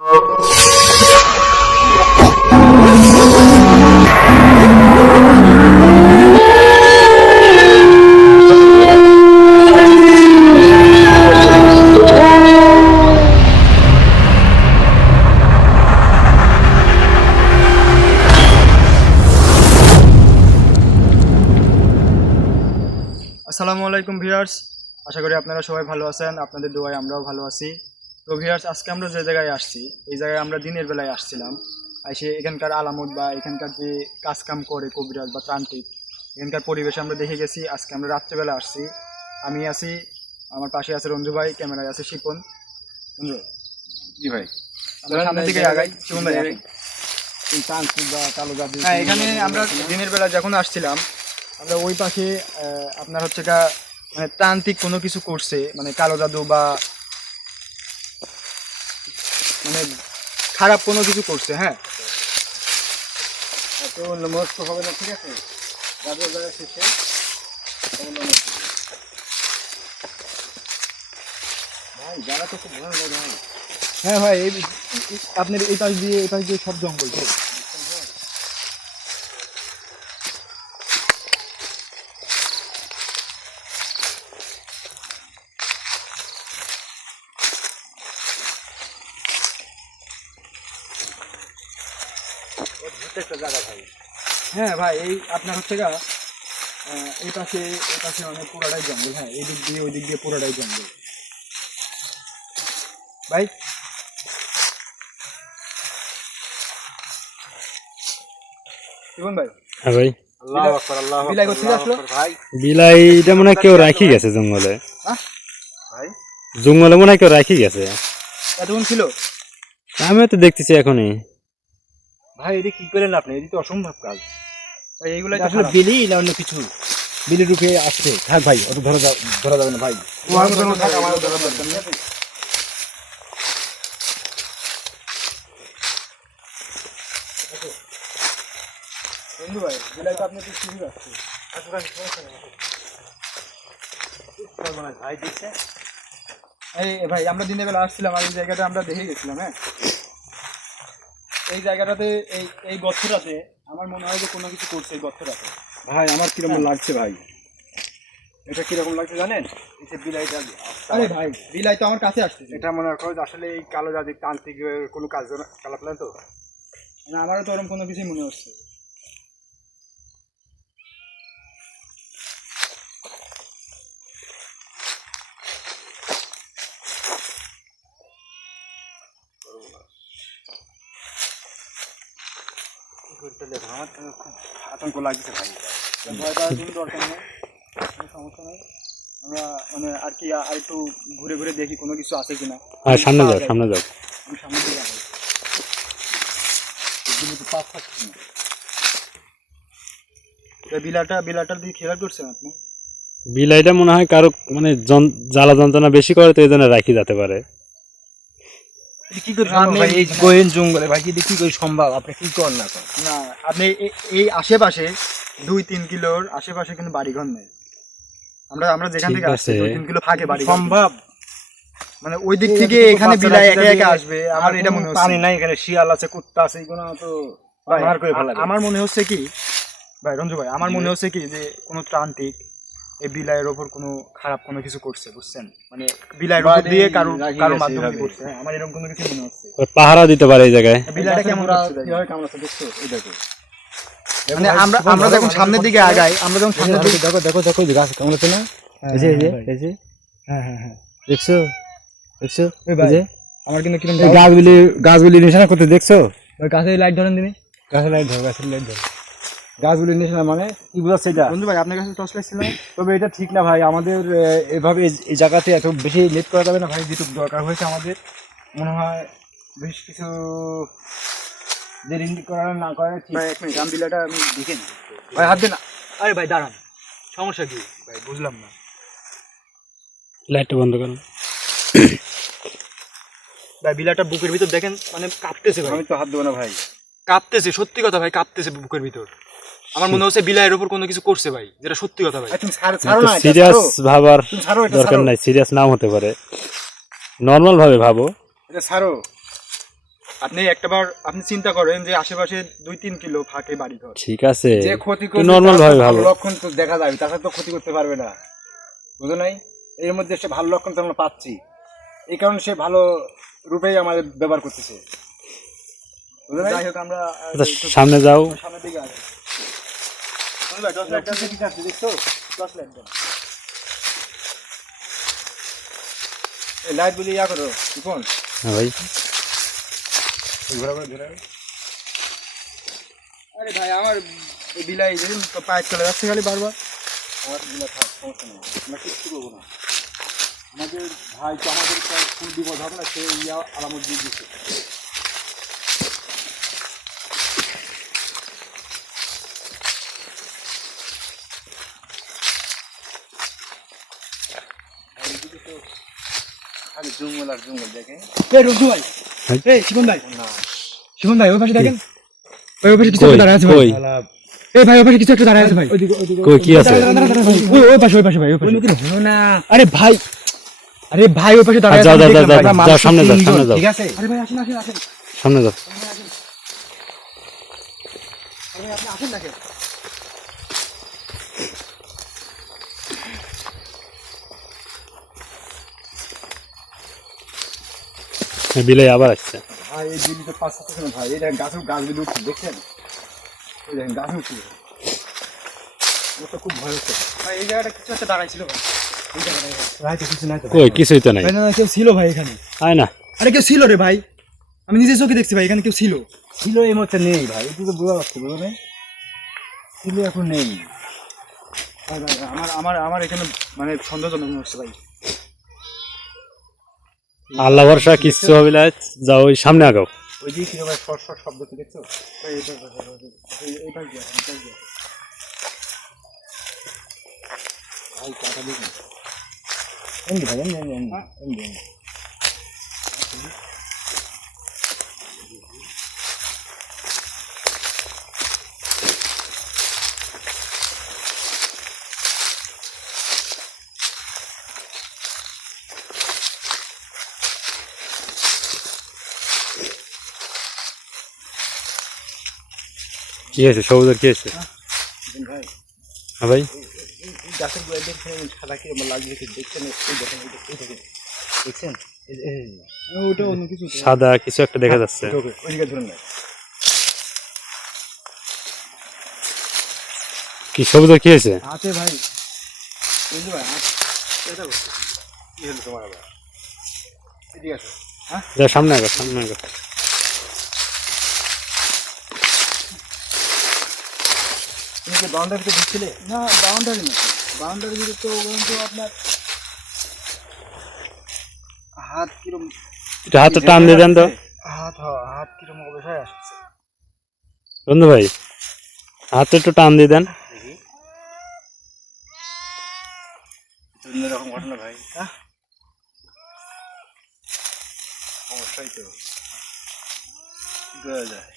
আসসালামু আলাইকুম ভিউয়ার্স, আশা করি আপনারা সবাই ভালো আছেন। আপনাদের দোয়ায় আমরাও ভালো আছি। তো ভিউয়ার্স, আজকে আমরা যে জায়গায় আসছি, এই জায়গায় আমরা দিনের বেলায় আসছিলাম। এসে এখানকার আলামত বা এখানকার যে কাজকাম করে কবিরাজ বা তান্ত্রিক, এখানকার পরিবেশ আমরা দেখে গেছি। আজকে আমরা রাত্রেবেলা আসছি। আমি আছি, আমার পাশে আছে রঞ্জু ভাই, ক্যামেরায় আছে শিপন। রঞ্জু জি ভাই, আমরা সামনের দিকে আগাই। শিপন ভাই, তান্ত্রিক বা কালো জাদু। হ্যাঁ, এখানে আমরা দিনের বেলা যখন আসছিলাম, আমরা ওই পাশে আপনার হচ্ছে মানে তান্ত্রিক কোনো কিছু করছে, মানে কালো জাদু বা মানে খারাপ কোনো কিছু করছে। হ্যাঁ, তো নমস্ত হবে না, ঠিক আছে? জাদু জায়গা শেষে ভাই যারা তো খুব ভালো লাগে ভাই। হ্যাঁ ভাই, আপনার এই পাশ দিয়ে সব জঙ্গল তো। একটা জায়গা ভাই। হ্যাঁ ভাই, এই আপনার হচ্ছে এই পাশে অনেক পুরাটাই জঙ্গল। হ্যাঁ, এই দিক দিয়ে ওই দিক দিয়ে পুরাটাই জঙ্গল ভাই। জীবন ভাই, হ্যাঁ ভাই, আল্লাহু আকবার, আল্লাহু আকবার, বিলাই কোথা থেকে আসলো? ভাই। বিলাইটা মনে হয় কেউ রাখি গেছে জঙ্গলে। ভাই জঙ্গলে মনে হয় কেউ রাখি গেছে। এতক্ষণ ছিল? আমিও তো দেখতেছি এখনই। ভাই এটা কি করেন আপনি? এটা তো অসম্ভব কাজ ভাই এইগুলাই তো আসলে। খারাপ। বিলি না অন্য কিছু? বিলি রূপে আসছে। থাক ভাই, অত ধরা যাবে না ভাই। তোমার মতন থাক, আমারও ধরা দরকার নেই। বন্ধু ভাই, বিলাই তো আপনি তো ঠিকই আসছে। ভাই দেখছে এই ভাই, আমরা দিনের বেলা আসছিলাম আর এই জায়গাটা আমরা দেখে গেছিলাম। হ্যাঁ, এই জায়গাটাতে এই গর্তটাতে আমার মনে হয় যে কোনো কিছু করছে এই গর্তটাতে। ভাই, আমার কিরকম লাগছে ভাই? এটা কিরকম লাগছে জানেন? এই যে বিলাইটা, আরে ভাই, বিলাই তো আমার কাছে আসছে। এটা মনে করো যে আসলে এই কালো জাদু তান্ত্রিক কোনো কাজ কালাপলেন তো। মানে আমারও তো ওরকম কোনো কিছুই মনে হচ্ছে। আমার তো খুব আতঙ্ক লাগছে ভাই। ভয় পাওয়ার কোনো দরকার নেই, কোনো সমস্যা নেই। আমরা মানে আর কি আর একটু ঘুরে ঘুরে দেখি কোনো কিছু আছে কিনা। আর সামনে যাও, সামনে যাও। আমি সামনের দিকে আগাই। বিলাটার দিকে খেয়াল করছেন আপনি? বিলাইটা মনে হয় কারো মানে জ্বালা যন্ত্রণা বেশি করে, তো এই জন্য রাখি যেতে পারে। কি করে সম্ভব ভাই? এই গোয়েন জঙ্গলে ভাই কি কি করে সম্ভব? আপনি কি করেন না করেন? না, আপনি এই আশেপাশে 2-3 কিলোর আশেপাশে কিন্তু বাড়িঘর নেই। আমরা যেখান থেকে আসছি 2-3 কিলো ফাঁকে বাড়ি। সম্ভব মানে ওই দিক থেকে এখানে বিলাই একা একা আসবে, আমার এটা মনে হচ্ছে। পানি নাই এখানে, শিয়াল আছে, কুত্তা আছে, এগুলো তো মার করে ফেলা যায়। আমার মনে হচ্ছে কি ভাই, রঞ্জু ভাই, আমার মনে হচ্ছে কি যে কোনো তান্ত্রিক এই বিলাইয়ের ওপর কোনো খারাপ কোনো কিছু করছে, বুঝছেন? মানে বিলাইয়ের উপর দিয়ে কারো মাধ্যমে করছে। হ্যাঁ, আমার এরকম কোনো কিছু মনে হচ্ছে। পাহারা দিতে পারে এই জায়গায়। বিলাইটা কেমন লাগছে কিভাবে কামড়াচ্ছে দেখছো? এই দেখো, মানে আমরা যখন সামনের দিকে আগাই, আমরা যখন সামনের দিকে দেখো দেখো দেখো গাছ কামড়াচ্ছে না? এই যে হ্যাঁ দেখছো দেখছো? আমার কিন্তু কিরকম গাছগুলি নিশানা করতে দেখছো? ওই গাছে লাইট ধরেন দিনে। গাছের লাইট ধরো, গাছের লাইট ধরো। গাছগুলি নিশানা মানে কি বোঝাচ্ছে এটা? বন্ধু ভাই, আপনার কাছে টর্চ লাইট ছিল না? তবে এটা ঠিক না ভাই, আমাদের এভাবে এই জায়গাতে এত বেশি লেট করা যাবে না ভাই। যেটুকু দরকার হয়েছে আমাদের মনে হয় বেশ কিছু দেরি করার না করার ঠিক। ভাই এক মিনিট, আমি বিলাটা আমি দেখে নিই। ভাই হাত দেন না। আরে ভাই দাঁড়ান, সমস্যা কি ভাই? বুঝলাম না। লাইটটা বন্ধ করুন। ভাই বিলাটা বুকের ভিতর দেখেন, মানে কাঁপতেছে ভাই। আমি তো হাত দেবো না ভাই। কাঁপতেছে, সত্যি কথা ভাই, কাঁপতেছে বুকের ভিতর। আমার মনে হচ্ছে বিলাইয়ের উপর কোনো কিছু করছে ভাই, যেটা সত্যি কথা ভাই। তুমি ছাড়ো না, সিরিয়াস ভাবার তুমি ছাড়ো, এটা দরকার ছাড়ো, নাই। সিরিয়াস নাও হতে পারে, নর্মাল ভাবে ভাবো। এটা ছাড়ো। আপনি একটাবার আপনি চিন্তা করেন যে আশেপাশে 2-3 কিলো ফাঁকে বাড়িঘর। ঠিক আছে, যে ক্ষতি তুই করবে নর্মাল তার ভাবে তো ভালো ভালো। লক্ষণ তো দেখা যাবে, তাছাড়া তো ক্ষতি করতে পারবে না, বুঝো নাই? এর মধ্যে সে ভালো লক্ষণ তো আমরা পাচ্ছি, এই কারণে সে ভালো রূপেই আমাদের ব্যবহার করতেছে, বুঝো নাই? যাই হোক আমরা আচ্ছা, সামনে যাও। সামনের দিকে আসি। ভাই টর্চ লাইটটা ঠিক আছে, দেখছো? টর্চ লাইট দাও। এই লাইট গুলি ইয়া করো, কোন হ্যাঁ ভাই, ঘোরা ঘোরা ঘোরা। আরে ভাই আমার বিলাই যে পাইপ চলে যাচ্ছে খালি বারবার। আমার গুলো থাক, সমস্যা নেই, আমরা কিচ্ছু করবো না। আমাদের ভাই তো আমাদের কোন বিপদ হবে না, সে ইয়া আলামত দিয়ে দিচ্ছে। আগে জঙ্গল আর জঙ্গল দেখে। এই রুজু ভাই, এই শিবন ভাই, না শিবন ভাই ওই পাশে দেখেন, ওই পাশে কিছু কই একটা দাঁড়ায় আছে ভাই। কই এই ভাই ওই পাশে কিছু একটা দাঁড়ায় আছে ভাই। কই কি আছে? ওই পাশে ভাই, ওই পাশে। না, আরে ভাই, আরে ভাই ওই পাশে দাঁড়ায় যাও আছে, যাও আমি যাও দেখলাম যাও, ভাই। যাও, সামনে যাও, সামনে যাও, ঠিক আছে? আরে ভাই আসেন আসেন আসেন, সামনে যাও। আরে ভাই আপনি আসেন না কেন? বিলাই আবার আসছে। ভাই এই দিদি তো পাঁচ সাত ভাই, এই দেখেন গাছগুলি উঠছে, দেখছেন? এই দেখেন গাছ উঠছে, ও তো খুব ভয় হচ্ছে। ভাই এই জায়গাটা কিছু একটা দাঁড়াইছিল ভাই, এই জায়গাটায় ভাই। ভাই তো কিছু নাই তো, কই কিছুই তো নাই। ভাই না না, কেউ ছিল ভাই এখানে। আয় না, আরে কেউ ছিল রে ভাই, আমি নিজে চোখে দেখছি ভাই, এখানে কেউ ছিল। ছিল এই মুহূর্তে নেই ভাই, এটু তো বোঝা যাচ্ছে, বুঝো না? ছিল এখন নেই। ভাই ভাই আমার আমার আমার এখানে মানে সন্দেহজনক মনে হচ্ছে ভাই। আল্লাহ ভরসা কিচ্ছু হবে না, যাও ওই সামনে আগাও। ওই দিকে কিরকম শর্ট শর্ট শব্দ কি দেখছো? ভাই এটা এই পাশ দিয়ে আসেন, এই পাশ দিয়ে আসেন। ভাই কাটা দেখুন, এমনি ভাই, এমনি এমনি এমনি এমনি এমনি। কি হয়েছে সবুজের, কি হয়েছে? ভাই হ্যাঁ ভাই, এই গাছের গোড়ায় দেখছেন সাদা কিরকম লাগিয়েছে, দেখছেন? এই দেখেন, এই দেখেন, দেখছেন? ওটা অন্য কিছু তো। সাদা কিছু একটা দেখা যাচ্ছে। ওইদিকে ধরুন না। কি সবুজের কি হয়েছে? হাতে ভাই, বুঝলি ভাই হাত এটা করছে। কি হলো তোমার আবার? এদিকে আসো। যা সামনে আগাও, সামনে আগাও। তুমি কি বাউন্ডারিতে ঢুকছিলে? না বাউন্ডারি না, বাউন্ডারি ভিতরে তো কিন্তু আপনার হাত কিরম, এটা হাতটা টান দিয়ে দেন তো হাত কিরম অবস্থায় আসছে। বন্ধু ভাই, হাতটা একটু টান দিয়ে দেন। অন্যরকম ঘটনা ভাই। অবশ্যই তো কি করা যায়?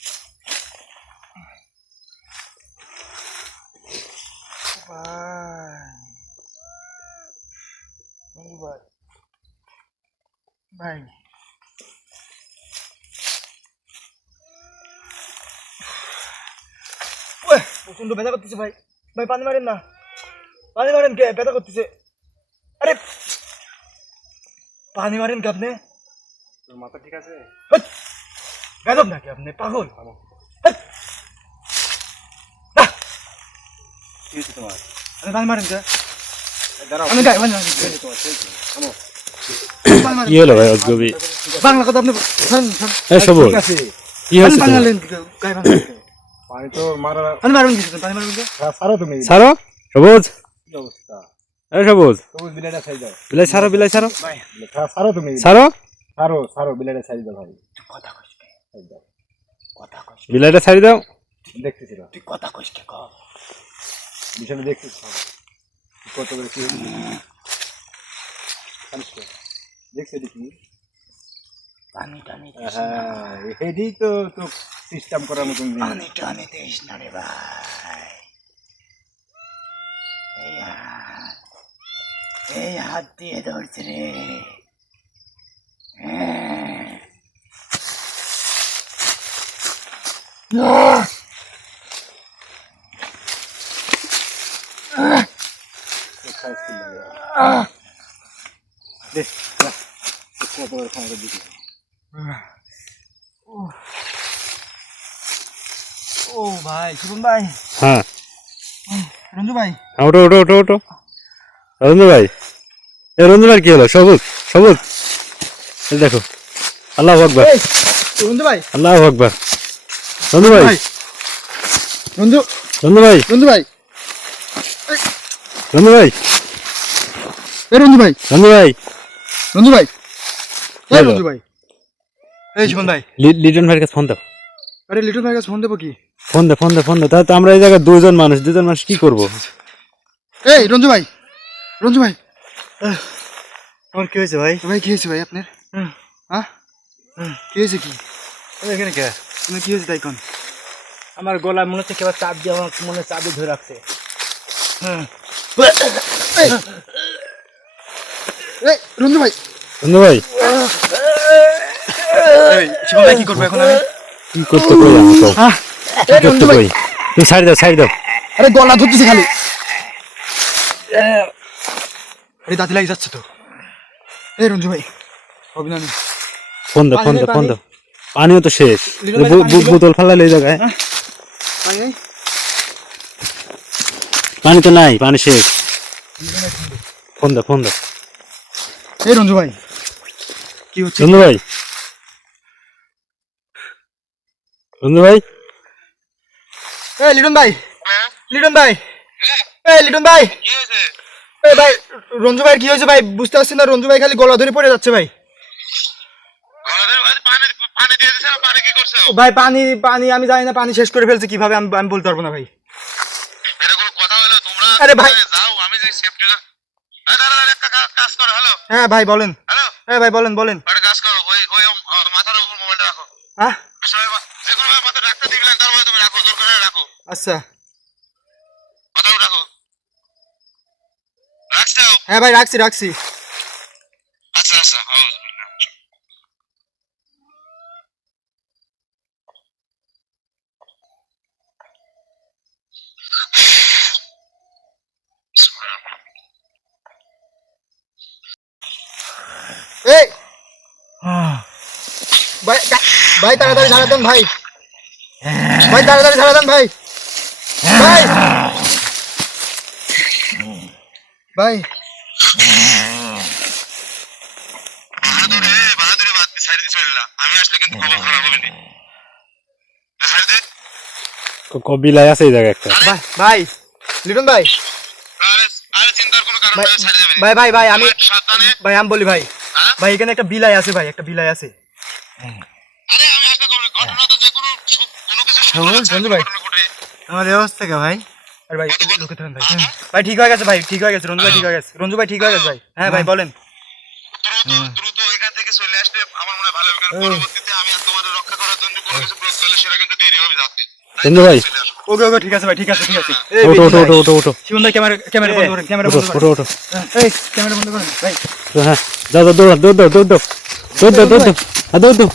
ভাই ভাই প্রচন্ড ব্যথা করতেছে ভাই, ভাই পানি মারেন না, পানি মারেন কে, ব্যথা করতেছে। আরে পানি মারেন কে আপনি? তোর মাথা ঠিক আছে? বেদব নাকি আপনি, পাগল? কি হয়েছে তোমার? আপনি পানি মারেন কে? দাঁড়াও, আমি গায়ে পানি মারেন কি হয়েছে তোমার? কি হয়েছে? থামো। পানি মারেন। কি হলো ভাই অজগবি? বাংলা কথা আপনি শোনেন, শোনেন। এই সবুজ, ঠিক আছে, কি হয়েছে পানি তোমার? মারলেন কি, গায়ে পানি মারলেন কে? পানি তো মারা। পানি মারবেন কিছু, পানি মারবেন কে? ছাড়ো তুমি। ছাড়ো সবুজ, কি অবস্থা? এই সবুজ, সবুজ বিলাইটা ছাড়ি দাও। বিলাই ছাড়ো, বিলাই ছাড়ো, ভাই ছাড়ো তুমি। ছাড়ো, ছাড়ো ছাড়ো, বিলাইটা ছাড়ি দাও ভাই। কথা কইস কে, ছাড়ি দাও। কথা কইস, বিলাইটা ছাড়ি দাও। দেখতেছিল, তুই কথা কইস কে ক? বিষয়টা দেখতেছি কত করে কি হয়েছে। জানিস তো? দেখছো দেখি? পানি টানি হ্যাঁ, এটাই তো তো সিস্টেম করার মতন জিনিস। পানি টানি দিস না রে ভাই। এই হাত দিয়ে ধরছে রে। ও ভাই শুভম ভাই, হ্যাঁ রঞ্জু ভাই, ওটো ওটো ওটো ওটো রঞ্জু ভাই, এ রঞ্জু ভাই কি হলো? সবুজ সবুজ, এই দেখো, আল্লাহু আকবার, এই রঞ্জু ভাই, আল্লাহু আকবার। রঞ্জু ভাই, রঞ্জু রঞ্জু ভাই, রঞ্জু ভাই, রঞ্জু ভাই, এই রঞ্জু ভাই, রঞ্জু ভাই, রঞ্জু ভাই, এই হ্যালো। রঞ্জু ভাই, এই জীবন ভাই, লিটন ভাইয়ের কাছে ফোন দাও, আরে লিটন ভাইয়ের কাছে ফোন দেবো কি? ফোন দে ফোন দে ফোন দে। তাহলে তো আমরা এই জায়গায় দুজন মানুষ কি করবো? এই রঞ্জু ভাই, রঞ্জু ভাই, আমার কি হয়েছে ভাই? ভাই কি হয়েছে ভাই আপনার? হ্যাঁ কি হয়েছে? কি এখানে কে? আপনার কি হয়েছে তাই কোন? আমার গলায় মনে হচ্ছে কেউ চাপ দিয়ে আমার মনে চাপ দিয়ে ধরে রাখছে। এই এই রঞ্জু ভাই, রঞ্জু ভাই, এই জীবন ভাই কি করবো এখন আমি? কি করতে কই আমি তো? কি এই করতে রঞ্জু ভাই, কই? তুমি সাইড দাও সাইড দাও। আরে গলা ধরতেছে খালি, আরে দাঁতি লাগে যাচ্ছে তো। এই রঞ্জু ভাই, অভিনন্দন। ফোন দাও ফোন দাও ফোন দাও। পানিও তো শেষ, লিটন ভাই, পানি দিলো? বোতল ফেলালে এই জায়গায় ভাই এই পানি তো নাই, পানি শেষ। ফোন দাও ফোন দাও। এই রঞ্জু ভাই কি হচ্ছে? রঞ্জু ভাই, রঞ্জু ভাই, এই লিটন ভাই, লিটন ভাই, এই লিটন ভাই, এই ভাই রঞ্জু ভাই কি হয়েছে ভাই বুঝতে পারছি না। রঞ্জু ভাই খালি গলা ধরে পড়ে যাচ্ছে ভাই। ও ভাই পানি পানি আমি জানি না, পানি শেষ করে ফেলছে কিভাবে আমি আমি বলতে পারবো না ভাই। আরে ভাই, হ্যাঁ ভাই বলেন, হ্যাঁ ভাই বলেন বলেন। হ্যাঁ আচ্ছা, হ্যাঁ ভাই রাখছি রাখছি। এই ভাই ভাই তাড়াতাড়ি ছাড়া দেন ভাই, ভাই তাড়াতাড়ি ছাড়া দেন ভাই, ভাই ভাই কবিলাই আছে এই জায়গায় একটা। ভাই ভাই লিটন ভাই, ভাই ভাই ভাই আমি ভাই আমি বলি ভাই, ভাই এখানে একটা বিলাই আছে ভাই, একটা বিলাই আছে। রঞ্জু ভাই আমার এই অবস্থা কে ভাই? আরে ভাই লুকে থাকেন ভাই, ভাই ঠিক হয়ে গেছে ভাই, ঠিক হয়ে গেছে, রঞ্জু ভাই ঠিক হয়ে গেছে, রঞ্জু ভাই ঠিক হয়ে গেছে ভাই। হ্যাঁ ভাই বলেন। দ্রুত এখান থেকে চলে আসলে আমার মনে হয় ভালো হবে, কারণ পরবর্তীতে আমি আর তোমাদের রক্ষা করার জন্য কোনো কিছু প্রয়োগ করলে সেটা কিন্তু দেরি হবে যাতে। রঞ্জু ভাই, ওকে ওকে ঠিক আছে ভাই, ঠিক আছে ঠিক আছে। ওটো ওটো ওটো ওটো ওটো শিবন ভাই ক্যামেরা ক্যামেরা বন্ধ করেন, ক্যামেরা ওটো বন্ধ ওটো করেন, ওটো। এই ক্যামেরা বন্ধ করেন ভাই। হ্যাঁ, যাও যাও দৌড় দৌড় দৌড় দৌড় দৌড় দৌড় দৌড় দৌড় দৌড় দৌড় দৌড়।